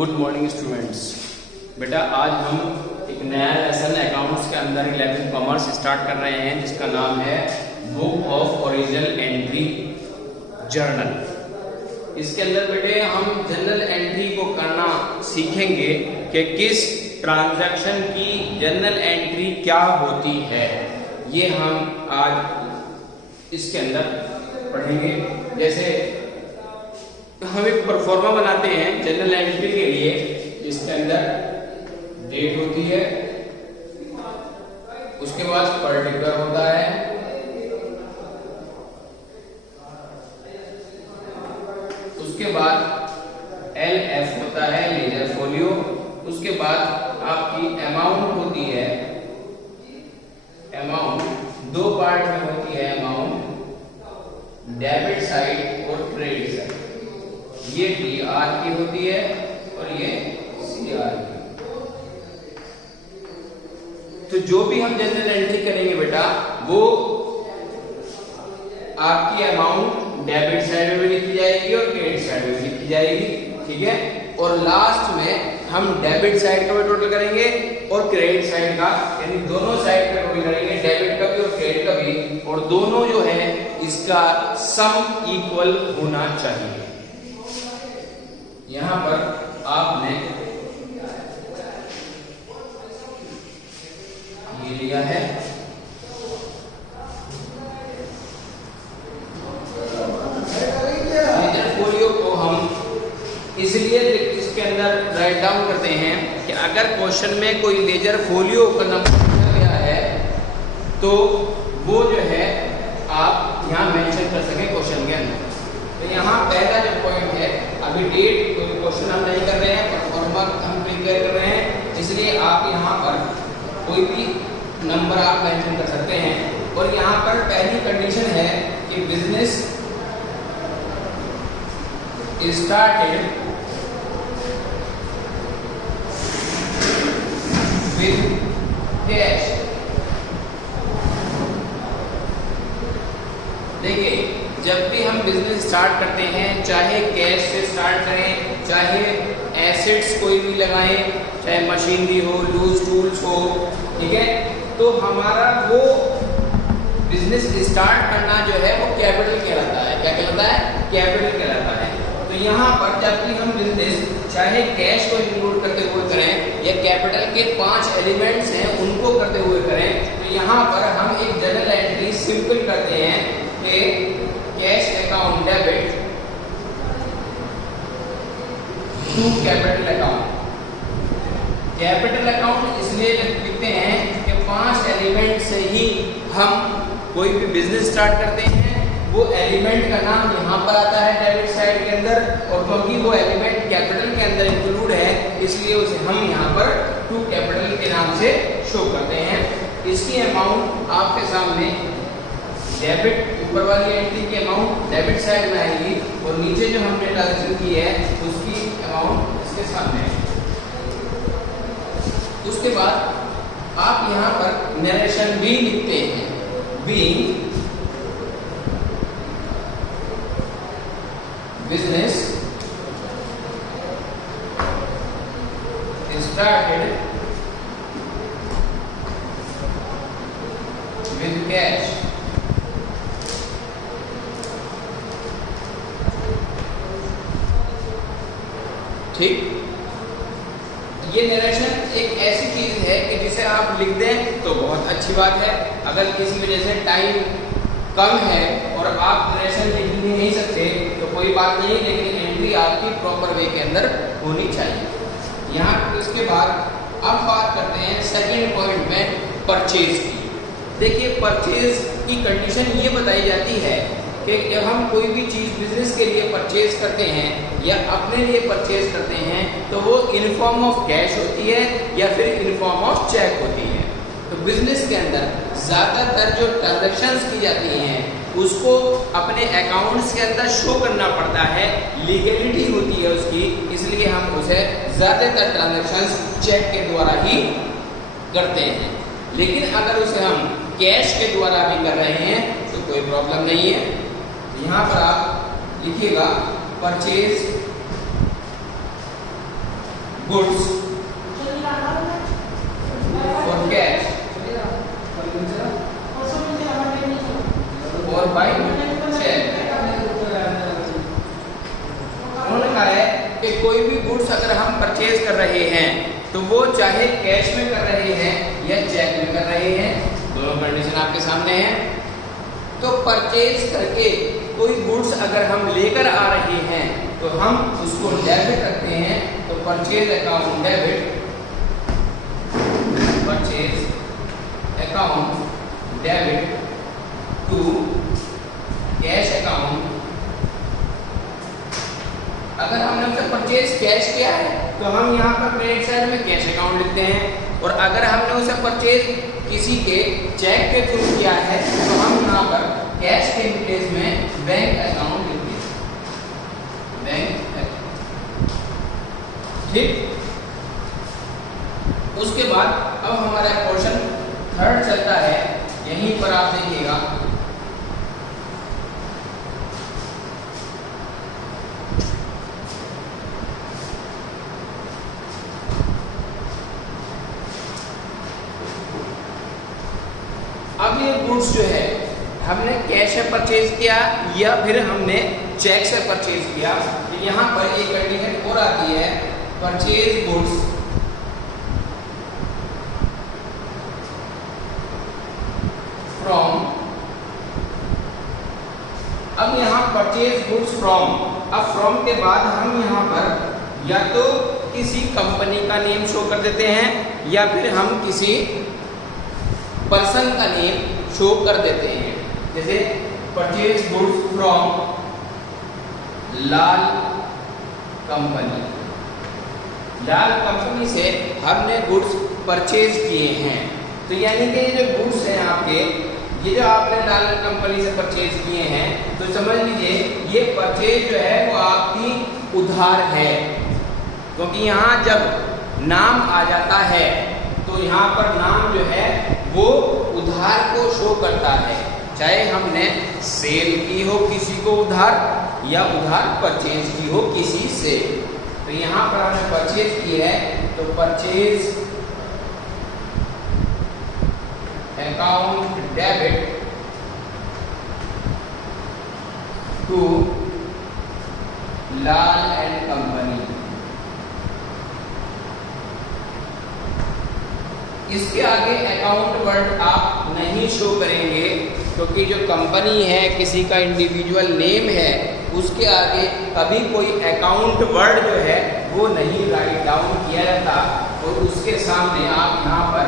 Good morning students. बेटा आज हम एक नया लेसन अकाउंट्स के अंदर 11th कॉमर्स स्टार्ट कर रहे हैं जिसका नाम है book of original entry journal. इसके अंदर बेटे हम जर्नल एंट्री को करना सीखेंगे कि किस ट्रांजैक्शन की जर्नल एंट्री क्या होती है, ये हम आज इसके अंदर पढ़ेंगे। जैसे हम एक परफॉर्मा बनाते हैं जर्नल एंट्री के लिए, जिसके अंदर डेट होती है, उसके बाद पर्टिकुलर होता है, उसके बाद LF होता है लेजर फोलियो, उसके बाद आपकी अमाउंट होती है। अमाउंट दो पार्ट में होती है, अमाउंट डेबिट साइड और क्रेडिट साइड। ये DR की होती है और ये CR की। तो जो भी हम जर्नल एंट्री करेंगे बेटा, वो आपकी अमाउंट डेबिट साइड में भी लिखी जाएगी और क्रेडिट साइड में भी लिखी जाएगी, ठीक है। और लास्ट में हम डेबिट साइड का भी टोटल करेंगे और क्रेडिट साइड का, यानी दोनों साइड का टोटल करेंगे, डेबिट का भी और क्रेडिट का भी, और दोनों जो है इसका सम इक्वल होना चाहिए। यहां पर आपने ये लिया है, लेजर फोलियो को हम इसलिए इसके अंदर राइट डाउन करते हैं कि अगर क्वेश्चन में कोई लेजर फोलियो का नंबर दिया गया है तो वो जो है आप यहां मेंशन कर सकें क्वेश्चन के अंदर। तो यहाँ पहला जो पॉइंट है, अभी डेट कोई क्वेश्चन हम नहीं कर रहे हैं, परफॉर्मा हम प्रिपेयर कर रहे हैं, इसलिए आप यहाँ पर कोई भी नंबर आप मेंशन कर सकते हैं। और यहाँ पर पहली कंडीशन है कि बिजनेस स्टार्टेड विद कैश। देखिए, जब भी हम बिजनेस स्टार्ट करते हैं, चाहे कैश से स्टार्ट करें, चाहे एसेट्स कोई भी लगाएं, चाहे मशीनरी हो, लूज टूल्स हो, ठीक है, तो हमारा वो बिजनेस स्टार्ट करना जो है वो कैपिटल कहलाता है। क्या कहलाता है? कैपिटल कहलाता है। तो यहाँ पर जब भी हम बिजनेस चाहे कैश को इंक्लूड करते हुए करें या कैपिटल के 5 एलिमेंट्स हैं उनको करते हुए करें, तो यहाँ पर हम एक जर्नल एंट्री सिंपल करते हैं कि cash account debit to capital account. Capital account इसलिए लिखते हैं कि 5 एलिमेंट से ही हम कोई भी बिजनेस स्टार्ट करते हैं। वो एलिमेंट का नाम यहाँ पर आता है डेबिट साइड के अंदर, और क्योंकि वो एलिमेंट कैपिटल के अंदर इंक्लूड है इसलिए उसे हम यहाँ पर टू कैपिटल के नाम से शो करते हैं। इसकी अमाउंट आपके सामने डेबिट ऊपर वाली एंट्री की अमाउंट डेबिट साइड में आएगी और नीचे जो हमने ट्रांजैक्शन की है उसकी अमाउंट इसके सामने आएगी। उसके बाद आप यहाँ पर नरेशन भी लिखते हैं, being business started with cash. ठीक, ये नरेशन एक ऐसी चीज है कि जिसे आप लिख दें तो बहुत अच्छी बात है। अगर किसी वजह से टाइम कम है और आप नरेशन लिख नहीं सकते तो कोई बात नहीं, लेकिन एंट्री आपकी प्रॉपर वे के अंदर होनी चाहिए। यहाँ इसके बाद अब बात करते हैं सेकेंड पॉइंट में, परचेज की। देखिए, परचेज की कंडीशन ये बताई जाती है कि जब हम कोई भी चीज़ बिजनेस के लिए परचेज करते हैं या अपने लिए परचेज करते हैं तो वो इन फॉर्म ऑफ कैश होती है या फिर इन फॉर्म ऑफ चेक होती है। तो बिजनेस के अंदर ज़्यादातर जो ट्रांजैक्शंस की जाती हैं उसको अपने अकाउंट्स के अंदर शो करना पड़ता है, लीगलिटी होती है उसकी, इसलिए हम उसे ज़्यादातर ट्रांजैक्शंस चेक के द्वारा ही करते हैं। लेकिन अगर उसे हम कैश के द्वारा भी कर रहे हैं तो कोई प्रॉब्लम नहीं है। यहाँ पर आप लिखिएगा परचेज गुड्स फॉर कैश और बाय चेक। उन्होंने कहा है कि कोई भी गुड्स अगर हम परचेज कर रहे हैं तो वो चाहे कैश में कर रहे हैं या चेक में कर रहे हैं, दोनों कंडीशन आपके सामने है। तो परचेज करके कोई गुड्स अगर हम लेकर आ रहे हैं तो हम उसको डेबिट रखते हैं, तो purchase account debit, purchase account debit to cash account. अगर हमने उसे परचेज कैश किया है तो हम यहाँ पर क्रेडिट साइड में कैश अकाउंट लिखते हैं, और अगर हमने उसे परचेज किसी के चेक के थ्रू किया है तो हम यहाँ पर कैश के प्लेस में बैंक अकाउंट लिखते हैं, बैंक अकाउंट। ठीक, उसके बाद अब हमारा क्वेश्चन थर्ड चलता है, यहीं पर आप देखिएगा। अब ये गुड्स जो है हमने कैश से परचेज किया या फिर हमने चेक से परचेज किया, तो यहाँ पर एक कंडीशन और आती है, परचेज गुड्स फ्रॉम। अब यहाँ परचेज गुड्स फ्रॉम, अब फ्रॉम के बाद हम यहाँ पर या तो किसी कंपनी का नेम शो कर देते हैं या फिर हम किसी पर्सन का नेम शो कर देते हैं। जैसे purchase goods from Lal company, Lal company से हमने गुड्स परचेज किए हैं। तो यानी कि ये जो गुड्स हैं आपके, ये जो आपने लाल कंपनी से परचेज किए हैं, तो समझ लीजिए ये परचेज जो है वो आपकी उधार है, क्योंकि यहाँ जब नाम आ जाता है तो यहाँ पर नाम जो है वो उधार को शो करता है, चाहे हमने सेल की हो किसी को उधार या उधार परचेज की हो किसी से। तो यहाँ पर हमने परचेज की है तो purchase account debit to Lal and company. इसके आगे अकाउंट वर्ड आप नहीं शो करेंगे, क्योंकि जो कंपनी है किसी का इंडिविजुअल नेम है उसके आगे कभी कोई अकाउंट वर्ड जो है वो नहीं राइट डाउन किया जाता, और उसके सामने आप यहाँ पर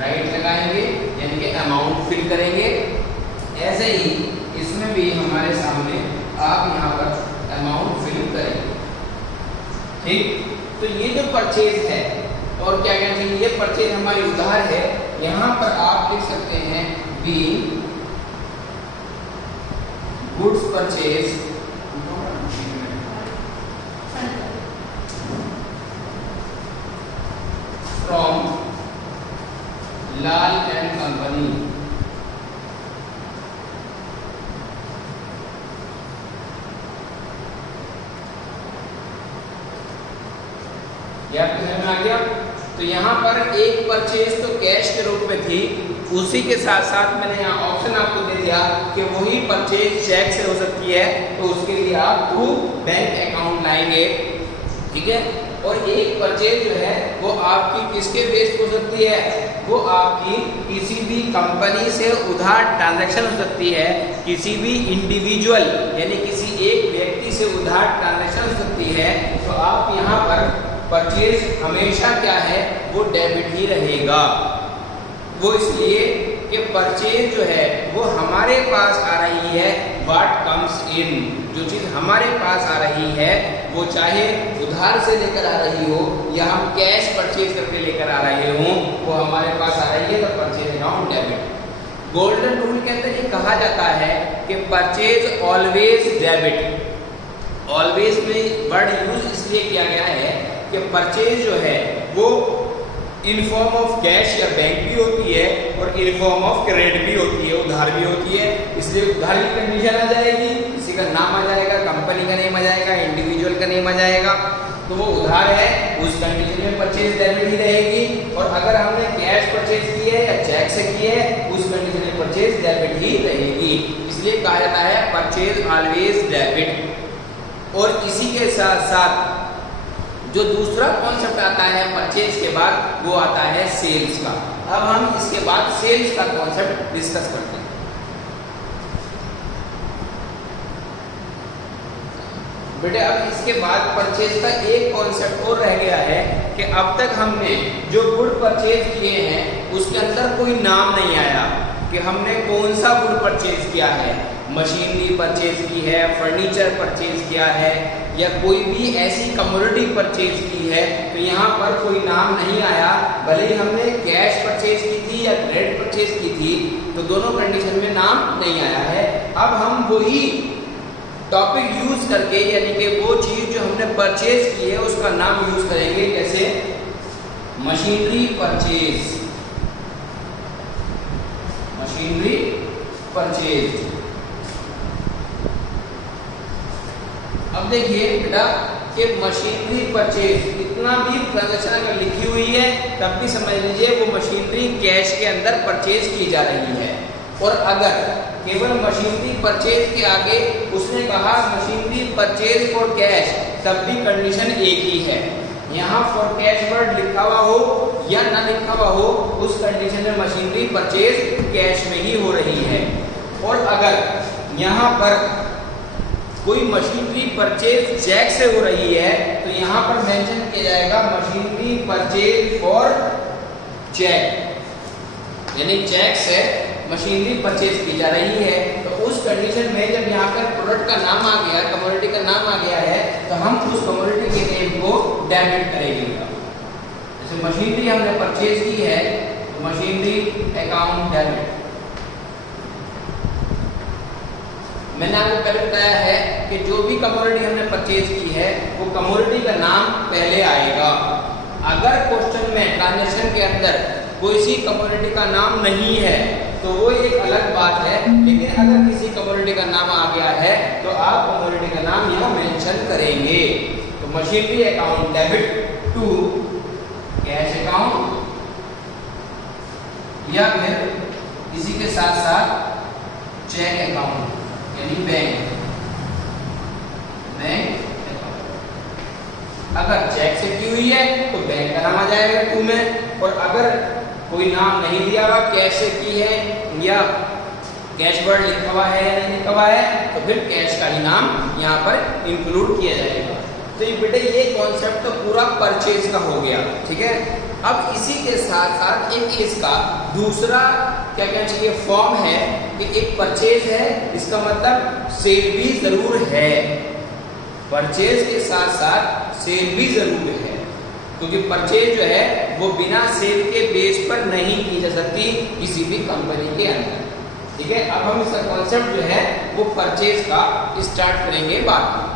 राइट लगाएंगे यानी कि अमाउंट फिल करेंगे। ऐसे ही इसमें भी हमारे सामने आप यहाँ पर अमाउंट फिल करेंगे। ठीक, तो ये जो परचेज है और क्या कहना चाहिए, ये परचेज हमारी उधार है, यहाँ पर आप लिख सकते हैं be goods purchase from Lal and company. आपके समझ में आ गया? तो यहाँ पर एक परचेज तो कैश के रूप में थी, उसी के साथ साथ मैंने यहाँ ऑप्शन आपको दे दिया कि वही परचेज चेक से हो सकती है, तो उसके लिए आप थ्रू बैंक अकाउंट लाएंगे। ठीक है, और एक परचेज जो है वो आपकी किसके बेस्ड हो सकती है, वो आपकी किसी भी कंपनी से उधार ट्रांजैक्शन हो सकती है, किसी भी इंडिविजुअल यानी किसी एक व्यक्ति से उधार ट्रांजैक्शन हो सकती है। तो आप यहाँ पर परचेज हमेशा क्या है वो डेबिट ही रहेगा। वो इसलिए कि परचेज जो है वो हमारे पास आ रही है, व्हाट कम्स इन, जो चीज़ हमारे पास आ रही है वो चाहे उधार से लेकर आ रही हो या हम कैश परचेज करके लेकर आ रहे हों, वो हमारे पास आ रही है, तो purchase account debit. Golden rule के अंदर ये कहा जाता है कि परचेज ऑलवेज डेबिट। ऑलवेज में वर्ड यूज इसलिए किया गया है कि परचेज जो है वो इन फॉर्म ऑफ कैश या बैंक भी होती है और इन फॉर्म ऑफ क्रेडिट भी होती है, उधार भी होती है। इसलिए उधार की कंडीशन आ जाएगी, किसी का नाम आ जाएगा, कंपनी का नेम आ जाएगा, इंडिविजुअल का नेम आ जाएगा। तो वो उधार है, उस कंडीशन में परचेज डेबिट ही रहेगी। और अगर हमने कैश परचेज की है या चेक से की है, उस कंडीशन में परचेज डेबिट ही रहेगी। इसलिए कहा जाता है परचेज ऑलवेज डेबिट। और इसी के साथ साथ जो दूसरा कॉन्सेप्ट आता है परचेज के बाद, वो आता है सेल्स का। अब हम इसके बाद सेल्स का कॉन्सेप्ट डिस्कस करते हैं। बेटे अब इसके बाद परचेज का एक कॉन्सेप्ट और रह गया है कि अब तक हमने जो गुड परचेज किए हैं उसके अंदर कोई नाम नहीं आया कि हमने कौन सा गुड परचेज किया है। मशीनरी परचेज की है, फर्नीचर परचेज किया है, या कोई भी ऐसी कमोडिटी परचेज की है, तो यहाँ पर कोई नाम नहीं आया। भले ही हमने कैश परचेज की थी या क्रेडिट परचेज की थी, तो दोनों कंडीशन में नाम नहीं आया है। अब हम वही टॉपिक यूज करके, यानी कि वो चीज जो हमने परचेज की है उसका नाम यूज करेंगे। जैसे मशीनरी परचेज, मशीनरी परचेज। अब देखिए बेटा कि मशीनरी परचेज इतना भी ट्रांजैक्शन अगर लिखी हुई है तब भी समझ लीजिए वो मशीनरी कैश के अंदर परचेज की जा रही है। और अगर केवल मशीनरी परचेज के आगे उसने कहा मशीनरी परचेज फॉर कैश, तब भी कंडीशन एक ही है। यहाँ फॉर कैश वर्ड लिखा हुआ हो या ना लिखा हुआ हो, उस कंडीशन में मशीनरी परचेज कैश में ही हो रही है। और अगर यहाँ पर कोई मशीनरी परचेज चेक से हो रही है, तो यहाँ पर मेंशन किया जाएगा मशीनरी परचेज फॉर चेक, यानी चेक से मशीनरी परचेज की जा रही है। तो उस कंडीशन में जब यहाँ पर प्रोडक्ट का नाम आ गया, कमोडिटी का नाम आ गया है, तो हम उस कमोडिटी के नेम को डेबिट करेंगे। जैसे मशीनरी हमने परचेज की है, तो मशीनरी अकाउंट डेबिट। मैंने आपको पहले बताया है कि जो भी कमोडिटी हमने परचेज की है वो कमोडिटी का नाम पहले आएगा। अगर क्वेश्चन में ट्रांजैक्शन के अंदर कोई सी कमोडिटी का नाम नहीं है तो वो एक अलग बात है, लेकिन अगर किसी कमोडिटी का नाम आ गया है तो आप कमोडिटी का नाम यहाँ मेंशन करेंगे। तो machinery account debit to cash account, या फिर इसी के साथ साथ चेक अकाउंट यानी बैंक अकाउंट। अगर चेक से की हुई है तो बैंक का नाम आ जाएगा टू में, और अगर कोई नाम नहीं दिया हुआ, कैश से की है या कैश वर्ड लिखा हुआ है या नहीं लिखा हुआ है, तो फिर कैश का ही नाम यहाँ पर इंक्लूड किया जाएगा। तो ये बेटे ये कॉन्सेप्ट तो पूरा परचेज का हो गया, ठीक है। अब इसी के साथ साथ एक इसका दूसरा क्या कहना चाहिए फॉर्म है कि एक परचेज है, इसका मतलब सेल भी जरूर है। परचेज के साथ साथ सेल भी जरूर है, क्योंकि परचेज जो है वो बिना सेल के बेस पर नहीं की जा सकती किसी भी कंपनी के अंदर, ठीक है। अब हम इसका कॉन्सेप्ट जो है वो परचेज का स्टार्ट करेंगे बात।